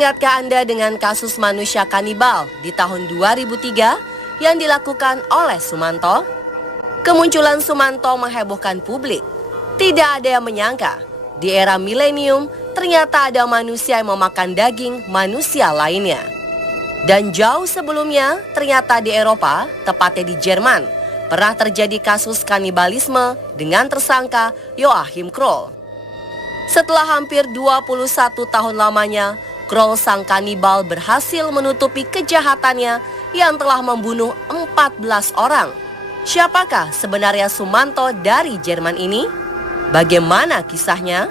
Teringatkah Anda dengan kasus manusia kanibal di tahun 2003 yang dilakukan oleh Sumanto? Kemunculan Sumanto menghebohkan publik. Tidak ada yang menyangka, di era milenium ternyata ada manusia yang memakan daging manusia lainnya. Dan jauh sebelumnya, ternyata di Eropa, tepatnya di Jerman, pernah terjadi kasus kanibalisme dengan tersangka Joachim Kroll. Setelah hampir 21 tahun lamanya, Kroll sang kanibal berhasil menutupi kejahatannya yang telah membunuh 14 orang. Siapakah sebenarnya Sumanto dari Jerman ini? Bagaimana kisahnya?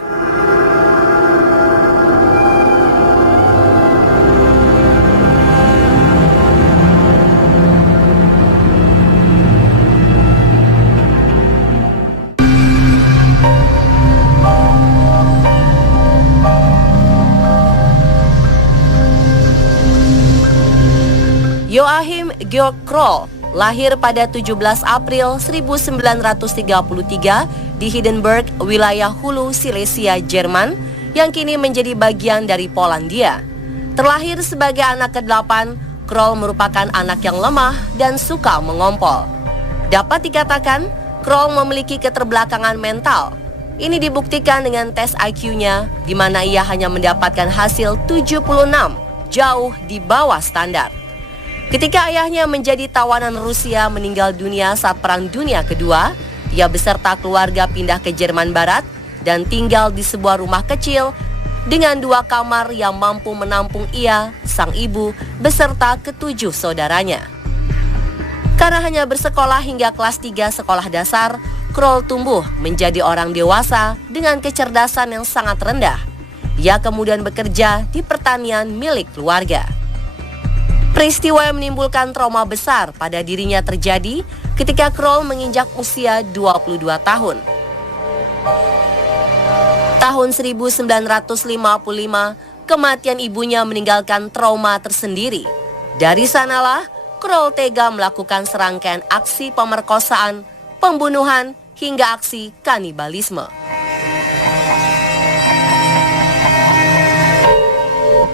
Joachim Georg Kroll lahir pada 17 April 1933 di Hindenburg, wilayah Hulu Silesia, Jerman, yang kini menjadi bagian dari Polandia. Terlahir sebagai anak ke-8, Kroll merupakan anak yang lemah dan suka mengompol. Dapat dikatakan, Kroll memiliki keterbelakangan mental. Ini dibuktikan dengan tes IQ-nya, di mana ia hanya mendapatkan hasil 76, jauh di bawah standar. Ketika ayahnya menjadi tawanan Rusia meninggal dunia saat Perang Dunia Kedua, ia beserta keluarga pindah ke Jerman Barat dan tinggal di sebuah rumah kecil dengan 2 kamar yang mampu menampung ia, sang ibu, beserta ke-7 saudaranya. Karena hanya bersekolah hingga kelas 3 sekolah dasar, Kroll tumbuh menjadi orang dewasa dengan kecerdasan yang sangat rendah. Ia kemudian bekerja di pertanian milik keluarga. Peristiwa yang menimbulkan trauma besar pada dirinya terjadi ketika Kroll menginjak usia 22 tahun. Tahun 1955, kematian ibunya meninggalkan trauma tersendiri. Dari sanalah, Kroll tega melakukan serangkaian aksi pemerkosaan, pembunuhan, hingga aksi kanibalisme.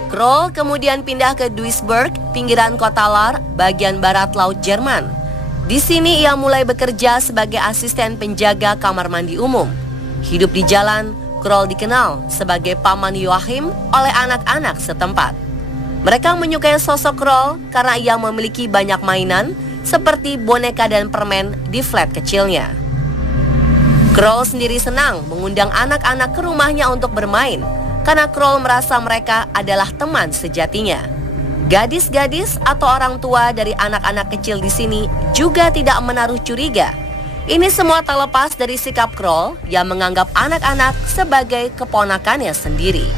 Kroll kemudian pindah ke Duisburg, pinggiran kota Lahr, bagian barat laut Jerman. Di sini ia mulai bekerja sebagai asisten penjaga kamar mandi umum. Hidup di jalan, Kroll dikenal sebagai paman Joachim oleh anak-anak setempat. Mereka menyukai sosok Kroll karena ia memiliki banyak mainan seperti boneka dan permen di flat kecilnya. Kroll sendiri senang mengundang anak-anak ke rumahnya untuk bermain, karena Kroll merasa mereka adalah teman sejatinya. Gadis-gadis atau orang tua dari anak-anak kecil di sini juga tidak menaruh curiga. Ini semua tak lepas dari sikap Kroll yang menganggap anak-anak sebagai keponakannya sendiri.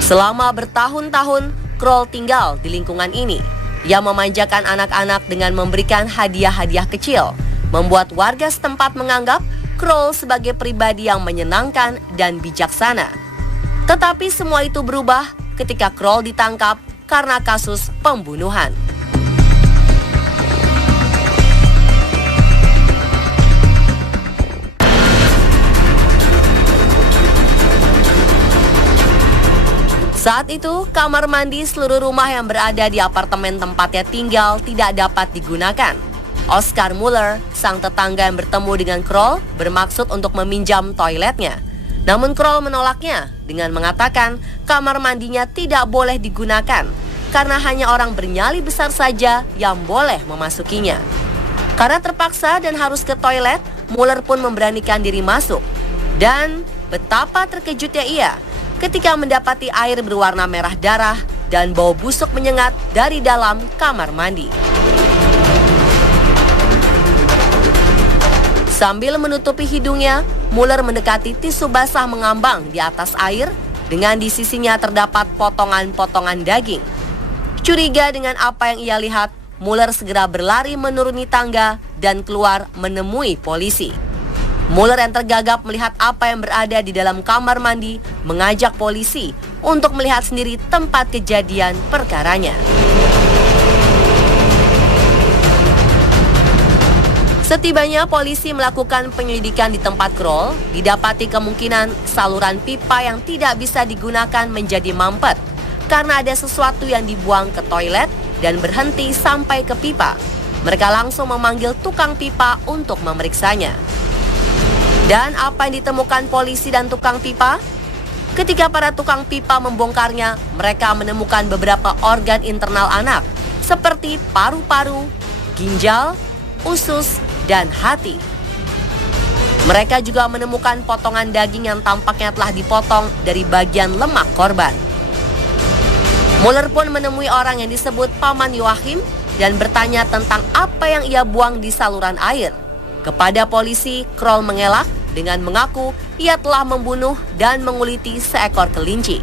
Selama bertahun-tahun, Kroll tinggal di lingkungan ini. Ia memanjakan anak-anak dengan memberikan hadiah-hadiah kecil, membuat warga setempat menganggap Kroll sebagai pribadi yang menyenangkan dan bijaksana. Tetapi semua itu berubah ketika Kroll ditangkap karena kasus pembunuhan. Saat itu, kamar mandi seluruh rumah yang berada di apartemen tempatnya tinggal tidak dapat digunakan. Oskar Muller, sang tetangga yang bertemu dengan Kroll, bermaksud untuk meminjam toiletnya. Namun Kroll menolaknya dengan mengatakan kamar mandinya tidak boleh digunakan karena hanya orang bernyali besar saja yang boleh memasukinya. Karena terpaksa dan harus ke toilet, Muller pun memberanikan diri masuk. Dan betapa terkejutnya ia ketika mendapati air berwarna merah darah dan bau busuk menyengat dari dalam kamar mandi. Sambil menutupi hidungnya, Muller mendekati tisu basah mengambang di atas air dengan di sisinya terdapat potongan-potongan daging. Curiga dengan apa yang ia lihat, Muller segera berlari menuruni tangga dan keluar menemui polisi. Muller yang tergagap melihat apa yang berada di dalam kamar mandi mengajak polisi untuk melihat sendiri tempat kejadian perkaranya. Setibanya polisi melakukan penyelidikan di tempat Kroll, didapati kemungkinan saluran pipa yang tidak bisa digunakan menjadi mampet karena ada sesuatu yang dibuang ke toilet dan berhenti sampai ke pipa. Mereka langsung memanggil tukang pipa untuk memeriksanya. Dan apa yang ditemukan polisi dan tukang pipa? Ketika para tukang pipa membongkarnya, mereka menemukan beberapa organ internal anak seperti paru-paru, ginjal, usus, dan hati. Mereka juga menemukan potongan daging yang tampaknya telah dipotong dari bagian lemak korban. Mueller pun menemui orang yang disebut Paman Joachim dan bertanya tentang apa yang ia buang di saluran air. Kepada polisi, Kroll mengelak dengan mengaku ia telah membunuh dan menguliti seekor kelinci.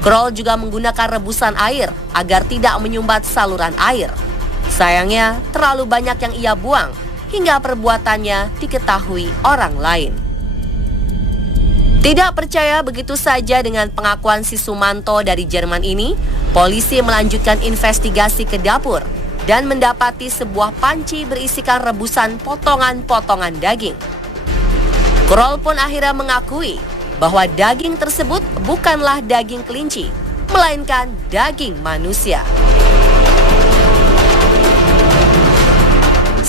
Kroll juga menggunakan rebusan air agar tidak menyumbat saluran air. Sayangnya, terlalu banyak yang ia buang hingga perbuatannya diketahui orang lain. Tidak percaya begitu saja dengan pengakuan si Sumanto dari Jerman ini, polisi melanjutkan investigasi ke dapur dan mendapati sebuah panci berisikan rebusan potongan-potongan daging. Kroll pun akhirnya mengakui bahwa daging tersebut bukanlah daging kelinci, melainkan daging manusia.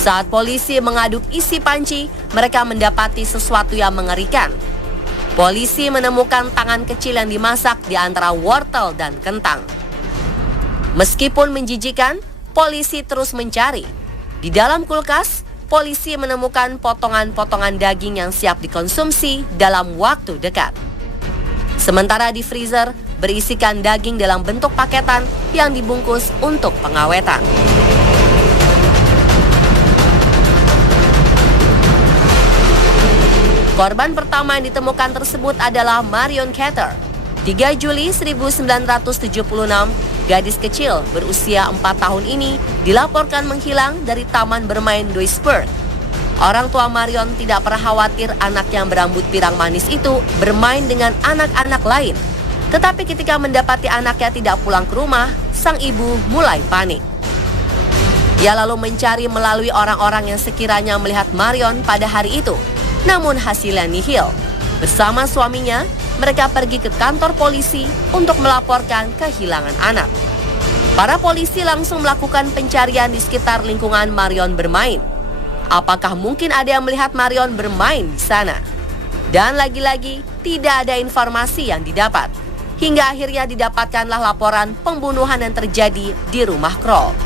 Saat polisi mengaduk isi panci, mereka mendapati sesuatu yang mengerikan. Polisi menemukan tangan kecil yang dimasak di antara wortel dan kentang. Meskipun menjijikan, polisi terus mencari. Di dalam kulkas, polisi menemukan potongan-potongan daging yang siap dikonsumsi dalam waktu dekat. Sementara di freezer, berisikan daging dalam bentuk paketan yang dibungkus untuk pengawetan. Korban pertama yang ditemukan tersebut adalah Marion Kater. 3 Juli 1976, gadis kecil berusia 4 tahun ini dilaporkan menghilang dari taman bermain Duisburg. Orang tua Marion tidak pernah khawatir anak yang berambut pirang manis itu bermain dengan anak-anak lain. Tetapi ketika mendapati anaknya tidak pulang ke rumah, sang ibu mulai panik. Ia lalu mencari melalui orang-orang yang sekiranya melihat Marion pada hari itu. Namun hasilnya nihil. Bersama suaminya, mereka pergi ke kantor polisi untuk melaporkan kehilangan anak. Para polisi langsung melakukan pencarian di sekitar lingkungan Marion bermain. Apakah mungkin ada yang melihat Marion bermain di sana? Dan lagi-lagi tidak ada informasi yang didapat. Hingga akhirnya didapatkanlah laporan pembunuhan yang terjadi di rumah Kroll.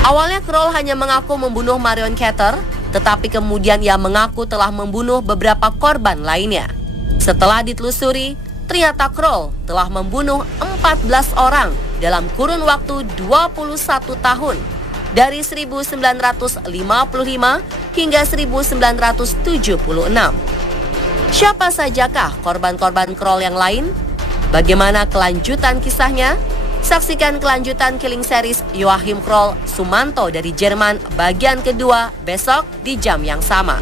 Awalnya Kroll hanya mengaku membunuh Marion Kater, tetapi kemudian ia mengaku telah membunuh beberapa korban lainnya. Setelah ditelusuri, ternyata Kroll telah membunuh 14 orang dalam kurun waktu 21 tahun, dari 1955 hingga 1976. Siapa sajakah korban-korban Kroll yang lain? Bagaimana kelanjutan kisahnya? Saksikan kelanjutan Killing Series Joachim Kroll Sumanto dari Jerman bagian kedua besok di jam yang sama.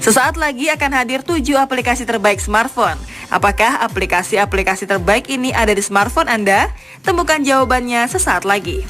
Sesaat lagi akan hadir 7 aplikasi terbaik smartphone. Apakah aplikasi-aplikasi terbaik ini ada di smartphone Anda? Temukan jawabannya sesaat lagi.